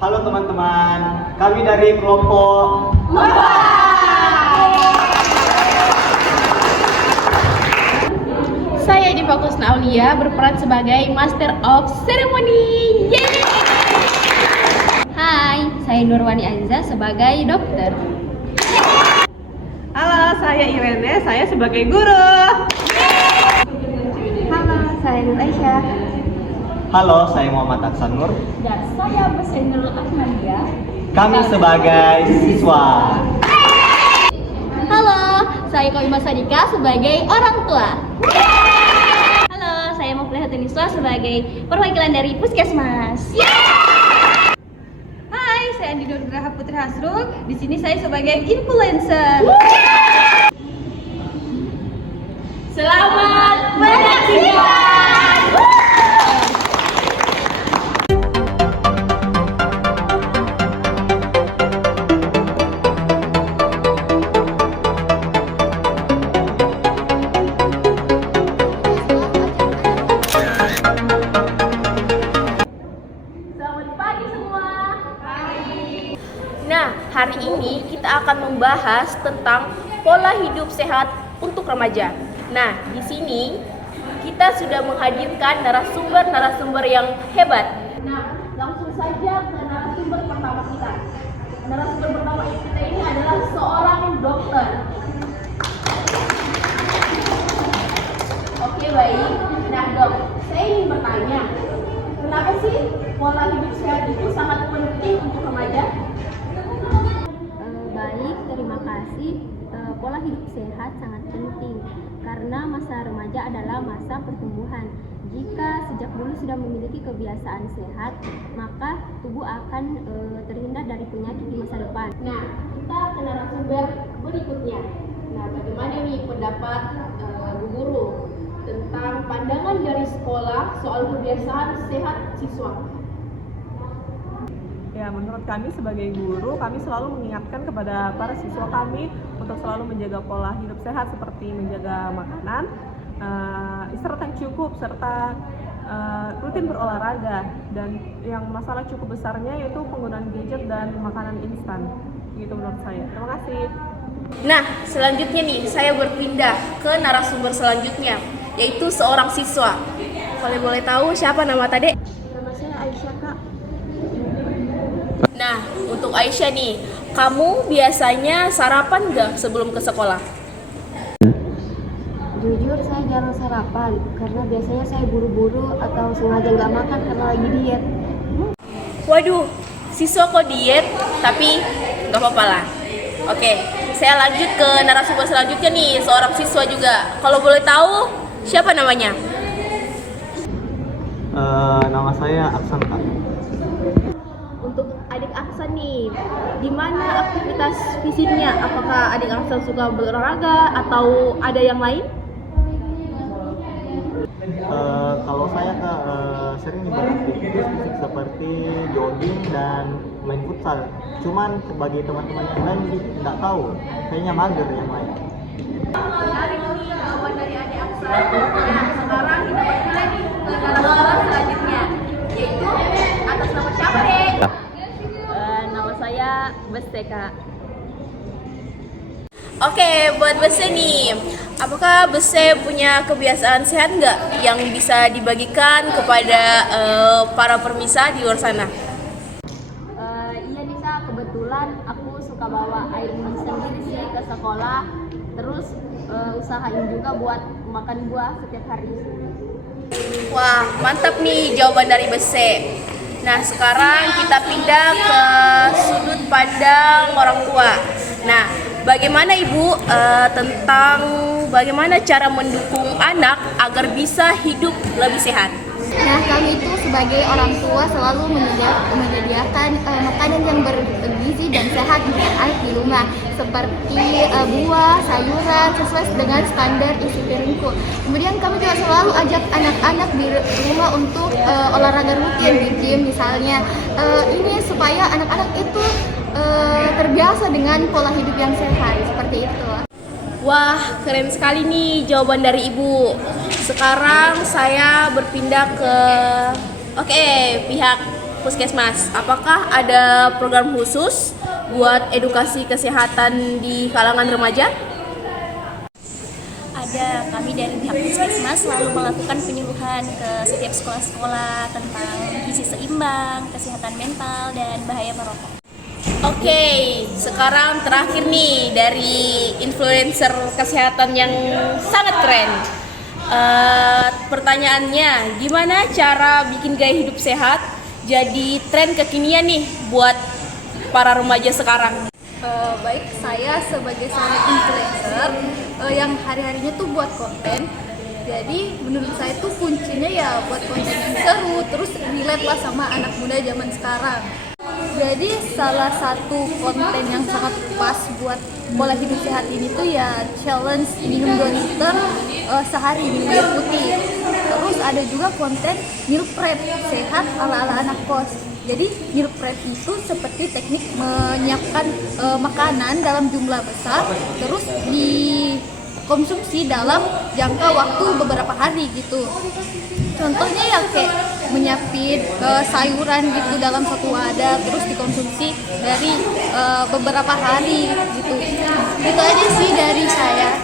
Halo teman-teman, kami dari kelompok Saya di Fakultas Aulia berperan sebagai Master of Ceremony. Yeay! Hai, saya Nurwani Aziza sebagai dokter. Halo, saya Irene, saya sebagai guru. Halo, saya Nur Aisyah. Halo, saya Muhammad Aksan Nur. Dan saya Besenul Ahmadiyah. Kami sebagai siswa. Halo, saya Koima Sadika sebagai orang tua. Halo, saya Mufliha Tuniswa sebagai perwakilan dari Puskesmas. Hai, saya Andi Nurgraha Putri Hasrul. Di sini saya sebagai influencer. Selamat menyaksikan. Selamat pagi semua. Nah, hari ini kita akan membahas tentang pola hidup sehat untuk remaja. Nah, di sini kita sudah menghadirkan narasumber yang hebat. Nah, langsung saja ke narasumber pertama kita. Narasumber pertama kita ini adalah seorang dokter. Oke, baik. Nah, dok, saya ingin bertanya, kenapa sih pola hidup sehat itu sangat penting untuk remaja? Baik, terima kasih. Pola hidup sehat sangat penting karena masa remaja adalah masa pertumbuhan. Jika sejak dulu sudah memiliki kebiasaan sehat, maka tubuh akan terhindar dari penyakit di masa depan. Nah, kita ke narasumber berikutnya. Nah, bagaimana nih pendapat Bu Guru tentang pandangan dari sekolah soal kebiasaan sehat siswa? Ya, menurut kami sebagai guru, kami selalu mengingatkan kepada para siswa kami untuk selalu menjaga pola hidup sehat seperti menjaga makanan, istirahat yang cukup, serta rutin berolahraga. Dan yang masalah cukup besarnya yaitu penggunaan gadget dan makanan instan. Gitu menurut saya. Terima kasih. Nah, selanjutnya nih, saya berpindah ke narasumber selanjutnya, yaitu seorang siswa. Kalau boleh tahu siapa nama tadi? Nama saya Aisyah, Kak. Nah, untuk Aisyah nih, kamu biasanya sarapan nggak sebelum ke sekolah? Jujur saya jarang sarapan karena biasanya saya buru-buru atau sengaja nggak makan karena lagi diet. Waduh, siswa kok diet, tapi nggak apa-apa lah. Oke, saya lanjut ke narasumber selanjutnya nih, seorang siswa juga. Kalau boleh tahu, siapa namanya? Nama saya Aksan Kak. Untuk adik Aksan nih, gimana aktivitas fisiknya? Apakah adik Aksan suka berolahraga atau ada yang lain? Kalau saya Kak sering beraktivitas fisik seperti jogging dan main futsal. Cuman bagi teman-teman yang lain tidak tahu, kayaknya mager yang lain. Menarik nih jawaban dari adik Aksan. Nah, sekarang kita berpindah nih ke narasumber selanjutnya, yaitu atas nama siapa deh? Nama saya Beste, Kak. Oke, buat Bese nih, apakah Bese punya kebiasaan sehat nggak yang bisa dibagikan kepada para permisa di luar sana? Iya nih Kak, kebetulan aku suka bawa air minum sendiri sih ke sekolah. Terus usahain juga buat makan buah setiap hari. Wah, mantap nih jawaban dari Bese. Nah, sekarang kita pindah ke sudut pandang orang tua. Nah, bagaimana Ibu tentang bagaimana cara mendukung anak agar bisa hidup lebih sehat? Nah, kami itu sebagai orang tua selalu menyediakan makanan yang bergizi dan sehat untuk anak di rumah, seperti buah, sayuran sesuai dengan standar isi piringku. Kemudian kami juga selalu ajak anak-anak di rumah untuk olahraga rutin di gym misalnya. Ini supaya anak-anak itu terbiasa dengan pola hidup yang sehat seperti itu. Wah, keren sekali nih jawaban dari Ibu. Sekarang saya berpindah ke pihak Puskesmas, apakah ada program khusus buat edukasi kesehatan di kalangan remaja? Ada, kami dari pihak Puskesmas selalu melakukan penyuluhan ke setiap sekolah-sekolah tentang gizi seimbang, kesehatan mental, dan bahaya merokok. Oke, sekarang terakhir nih dari influencer kesehatan yang sangat keren. Pertanyaannya, gimana cara bikin gaya hidup sehat jadi tren kekinian nih buat para remaja sekarang? Baik, saya sebagai seorang influencer yang hari-harinya tuh buat konten. Jadi menurut saya tuh kuncinya ya buat konten yang seru, terus relate lah sama anak muda zaman sekarang. Jadi salah satu konten yang sangat pas buat pola hidup sehat ini tuh ya challenge minum 2 liter sehari minum air putih. Terus ada juga konten meal prep sehat ala-ala anak kos. Jadi meal prep itu seperti teknik menyiapkan makanan dalam jumlah besar terus dikonsumsi dalam jangka waktu beberapa hari gitu. Contohnya ya kayak menyiapin sayuran gitu dalam satu wadah terus dikonsumsi dari beberapa hari gitu. Itu aja sih dari saya.